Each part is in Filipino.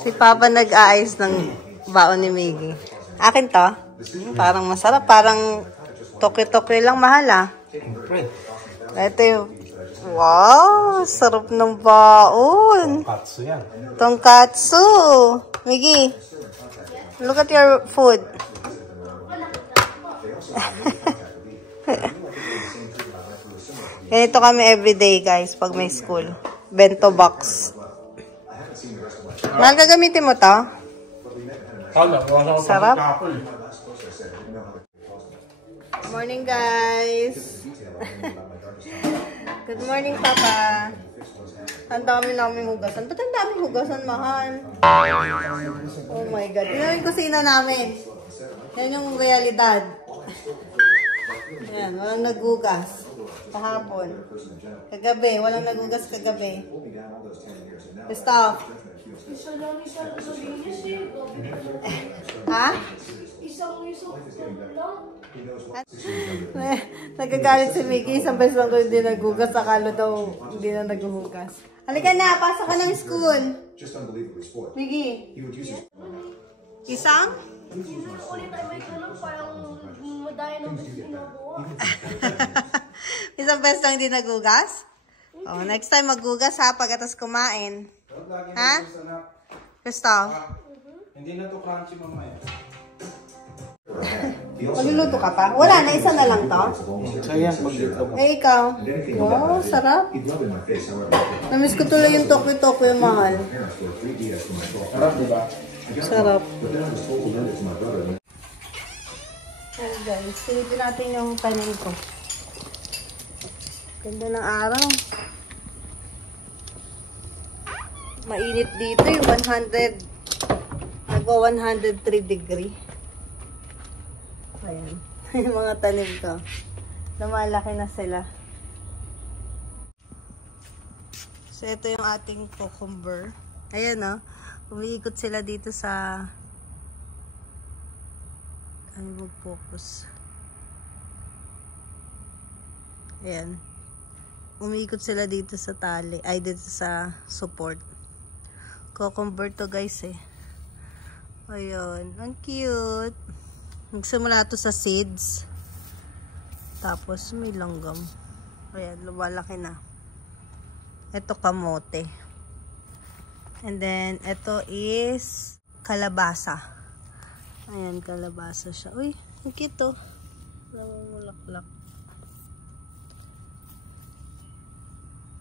Si Papa nag-aayos ng baon ni Miggy. Akin to. Parang masarap. Parang toke-toke lang, mahal ah. Ito yung... Wow! Sarap ng baon. Tonkatsu yan. Tonkatsu. Miggy, look at your food. Ganito kami everyday guys pag may school. Bento box. Mahal, gagamitin mo to? Sarap. Morning guys. Good morning Papa. Ang dami namin hugasan. Ba't ang daming hugasan, mahal? Oh my God. Tignan yung kusina namin. Yan yung realidad. Yan, walang naghugas. Kahapon. Kagabi, walang naghugas kagabi. Stop. Ha? Nagagalit si Miggy. Isang beses lang doon hindi naghugas. Akala daw hindi na naghuhugas. Halika na, pasok ka ng school. Miggy. Isang? Isang beses lang hindi naghugas? Oh, next time maghugas ha, pagkatas kumain. Ha? Gusto? Hindi na to crunchy mamaya. Magluluto ka pa? Wala na, isa na lang to? Sayang pag dito. Eh, ikaw? Wow, sarap. Namiss ko tuloy yung tokoy-tokoy yung mahal. Sarap, diba? Sarap. Hey guys, silipin natin yung tanim ko. Ganda ng araw. Mainit dito yung 100. Nagwa 103 degree. Ayan. Yung mga tanim ko. Lumalaki na sila. So, ito yung ating cucumber. Ayan, oh. Umiikot sila dito sa... Ano mag-focus? Ayan. Umiikot sila dito sa tali. Ay, dito sa support. Cucumber to, guys, eh. Ayun. Ang cute. Nagsimula to sa seeds. Tapos may langgam. Ayan, lumalaki na. Ito kamote. And then, ito is kalabasa. Ayan, kalabasa siya. Uy, ang cute to. Namumulaklak.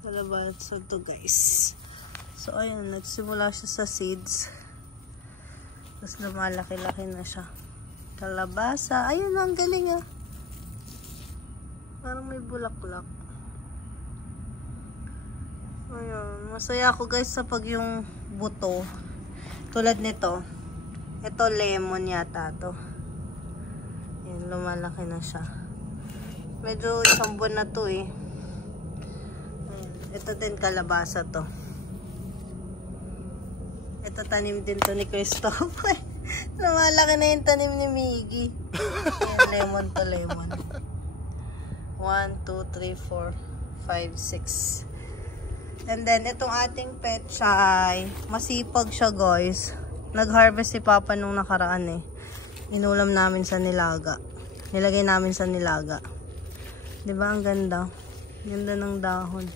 Kalabasa to, guys. So, ayun, nagsimula siya sa seeds. Tapos lumalaki-laki na siya. Kalabasa. Ayun, ang galing ah. Parang may bulaklak. Ayun. Masaya ako guys sa pag yung buto. Tulad nito. Ito lemon yata to. Ayun, lumalaki na siya. Medyo isang buwan na to eh. Ayun. Ito din kalabasa to. Ito tanim din to ni Christopher. Lumalaki na yung tanim ni Miggy. Ayan, lemon to lemon. 1, 2, 3, 4, 5, 6. And then, itong ating pechay, masipag siya guys. Nag-harvest si Papa nung nakaraan eh. Inulam namin sa nilaga. Nilagay namin sa nilaga. Diba ang ganda? Ganda ng dahon.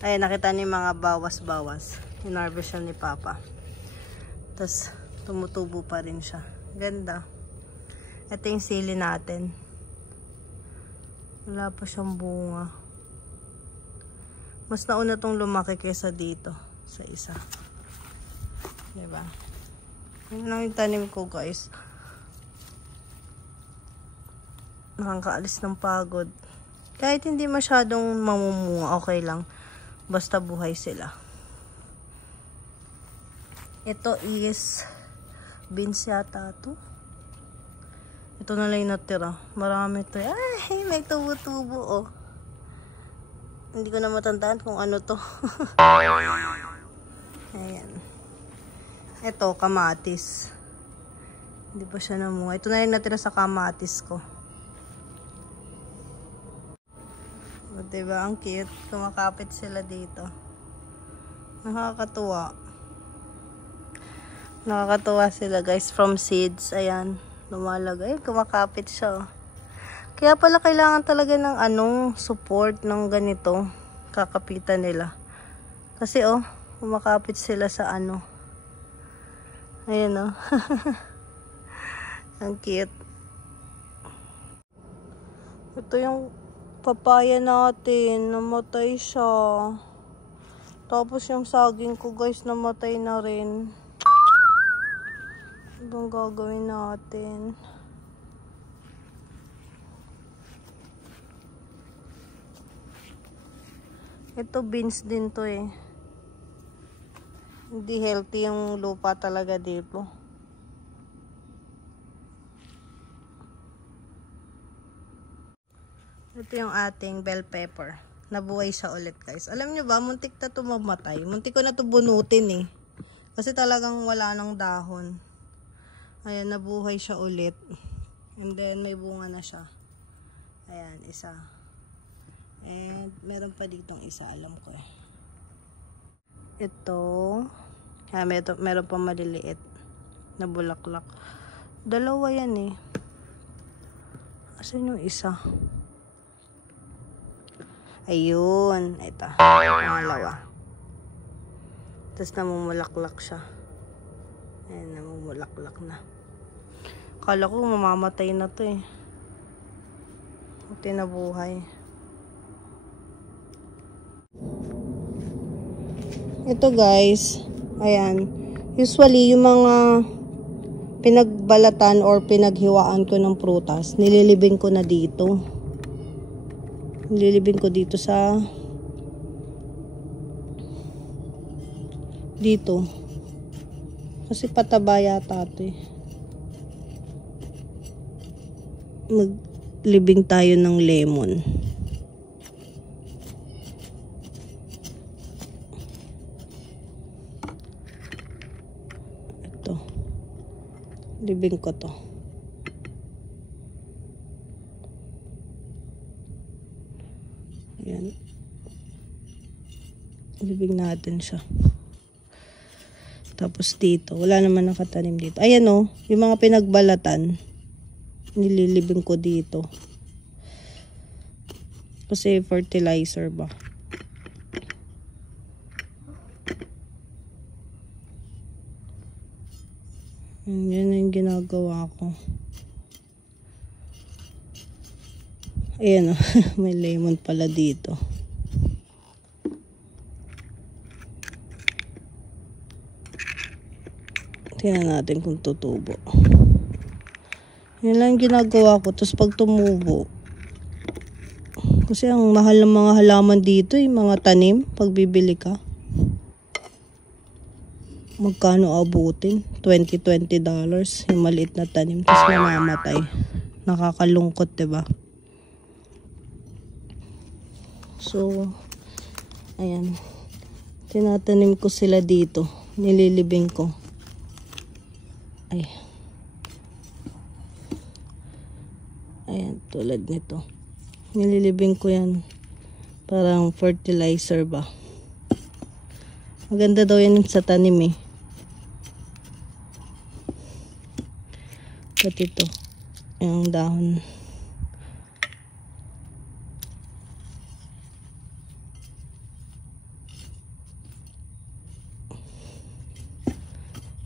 Ay, nakita niyo mga bawas-bawas. In-harvest siya ni Papa. Tapos, tumutubo pa rin siya. Ganda. Ito yung sili natin. Wala pa siyang bunga. Mas nauna tong lumaki kaysa dito. Sa isa. Diba? Yun lang yung tanim ko guys. Nakakaalis ng pagod. Kahit hindi masyadong mamumunga, okay lang. Basta buhay sila. Ito is beans yata to. Ito na lang yung natira. Marami to. Ay, may tubo-tubo oh. Hindi ko na matandaan kung ano to. Ayan. Ito, kamatis. Hindi pa siya namunga. Ito na yung natira sa kamatis ko. O, diba? Ang cute. Kumakapit sila dito. Nakakatuwa. Nakakatuwa sila guys. From seeds. Ayan. Lumalagay. Kumakapit siya. Kaya pala kailangan talaga ng support ng ganito. Kakapitan nila. Kasi kumakapit sila sa Ayan Ang cute. Ito yung papaya natin. Namatay siya. Tapos yung saging ko guys, namatay na rin. Ibang gagawin natin. Ito beans din to eh. Hindi healthy yung lupa talaga dito. Ito yung ating bell pepper. Nabuhay siya ulit guys. Alam nyo ba, muntik na ito mamatay. Muntik ko na ito bunutin eh. Kasi talagang wala ng dahon. Ayan, nabuhay siya ulit. And then, may bunga na siya. Ayan, isa. And, meron pa ditong isa, alam ko eh. Ito. Meron pa maliliit na bulaklak. Dalawa yan eh. Asan yung isa? Ayun. Ito. Pangalawa. Tapos namumulaklak siya. Ayan, namumulaklak na. Kala ko mamamatay na to eh. Ito nabuhay. Ito guys. Ayan. Usually yung mga pinagbalatan or pinaghiwaan ko ng prutas, nililibing ko na dito. Nililibing ko dito sa dito. Kasi pataba yata ito eh. Maglibing tayo ng lemon. Ito. Libing ko to. Ayan. Libing natin siya. Tapos dito, wala naman nakatanim dito. Ayan yung mga pinagbalatan, nililibing ko dito. Kasi fertilizer ba. Yan yung ginagawa ko. Ayan may lemon pala dito. Tingnan natin kung tutubo. Yan lang ginagawa ko. Tapos pag tumubo, kasi ang mahal ng mga halaman dito, yung mga tanim, pag bibili ka. Magkano abutin? $20 yung maliit na tanim. Tapos mamamatay. Nakakalungkot, diba? So, ayan. Tinatanim ko sila dito. Nililibing ko. Ay. Ayan, tulad nito. Nililibing ko yan. Parang fertilizer ba. Maganda daw yan sa tanim eh. Pati ito. Yung dahon.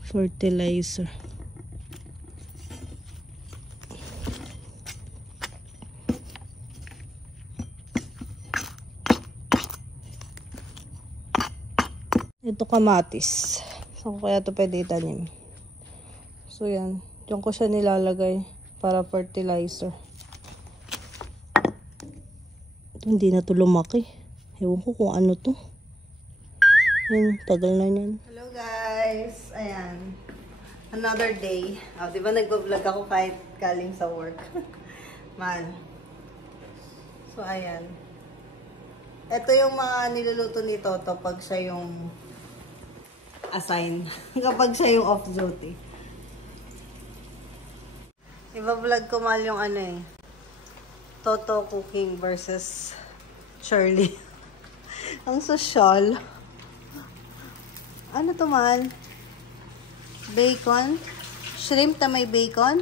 Fertilizer. Ito kamatis. Saan ko kaya ito pwede itanim? So yan. Diyan ko siya nilalagay para fertilizer. Ito, hindi na ito lumaki. Ewan ko kung ano to. Yan, tagal na yan. Hello guys. Ayan. Another day. Di ba nag-vlog ako kahit galing sa work? Man. So ayan. Ito yung mga niluluto ni Toto pag siya yung assign. Kapag siya yung off-duty. Iba-vlog ko mal yung Toto cooking versus Shirley. Ang social. Ano to, mahal? Bacon? Shrimp na may bacon?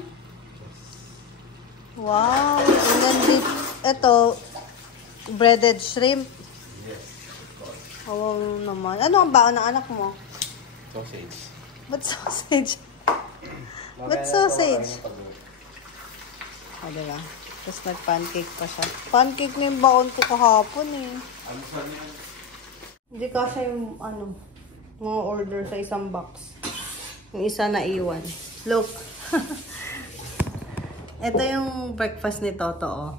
Wow! And then ito, breaded shrimp. Yes, of course. Oo naman. Ano ang baon ng anak mo? Sausage. Ba't sausage? Ba't sausage? O, diba? Tapos nag-pancake pa siya. Pancake na yung baon ko kahapon eh. Ano saan yan? Hindi kasi yung mga order sa isang box. Yung isa na iwan. Look. Ito yung breakfast ni Toto, oh.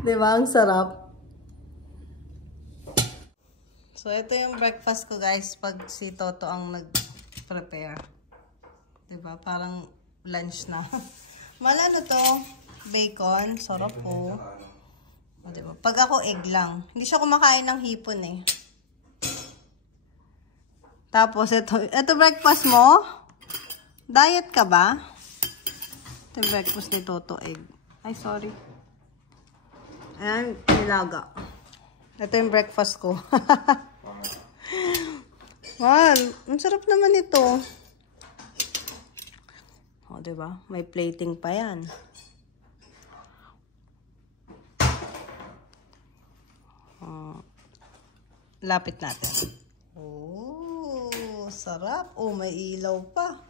Diba? Ang sarap. So, ito yung breakfast ko, guys, pag si Toto ang nag-prepare. Diba? Parang lunch na. Malano to? Bacon. Sarap po. O, diba? Pag ako, egg lang. Hindi siya kumakain ng hipon eh. Tapos, ito breakfast mo? Diet ka ba? Ito yung breakfast ni Toto, egg. Ay, sorry. Ayan, nilaga. Ito yung breakfast ko. Wow, ang sarap naman ito. O, diba? May plating pa yan. Lapit natin. Oh, sarap. Oh, may ilaw pa.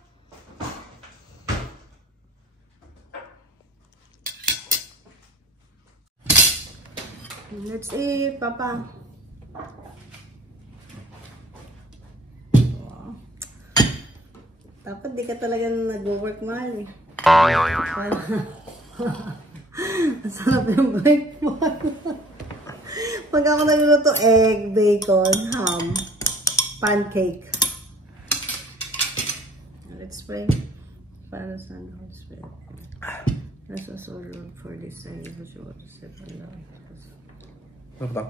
Let's eat, Papa. Wow. Dapat di ka talaga nag-work, mahal eh. Masarap yung breakfast. Pag ako nagluluto, egg, bacon, ham, pancake. Let's pray. Para sa Holy Spirit. Let's also look for this service which you want to set on the Ano ba?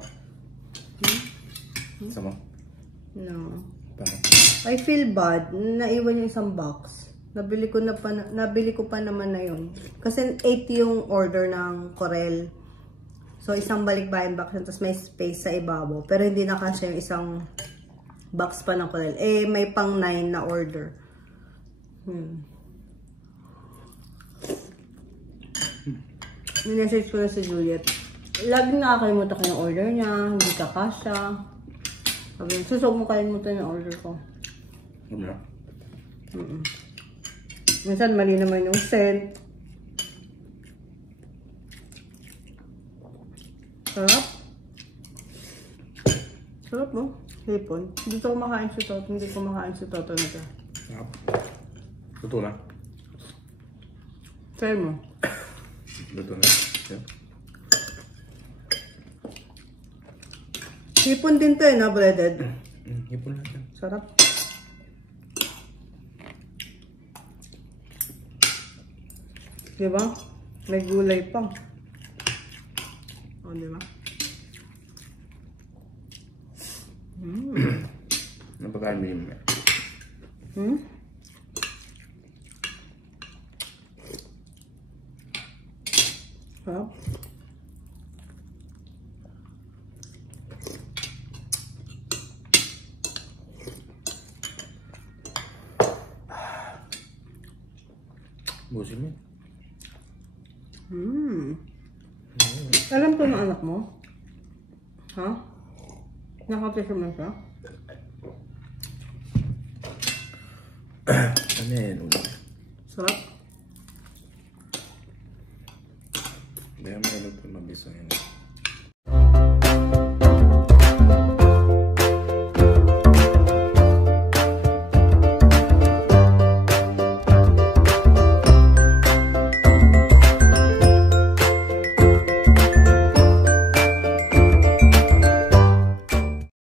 Sama? No. Bakit? I feel bad. Naiwan yung isang box. Nabili ko pa naman na yun. Kasi 8 yung order ng Corel. So, isang balikbayan box yun. Tapos may space sa ibabaw. Pero hindi na kasi yung isang box pa ng Corel. Eh, may pang 9 na order. Minessage ko na si Juliet. Lagi nakakalimutan ko yung order niya. Hindi ka kasha. Sabi niya, susog mo kalimutan yung order ko. Ano? Minsan mali naman yung scent. Sarap. Sarap mo. Hipon. Dito kumakain si Toto. Hindi kumakain si Toto na ito. Sarap. Luto na. Try mo. Luto na. Yeah. Hipon din to eh, na breaded. Hipon lang yan. Sarap. Diba? May gulay pa. O, diba? Napakain mo yun. Sarap. Busin mo. Alam ko ng anak mo? Ha? Nakapisa mo siya? Ano yan? Sarap. Kaya may luto mabisa yun.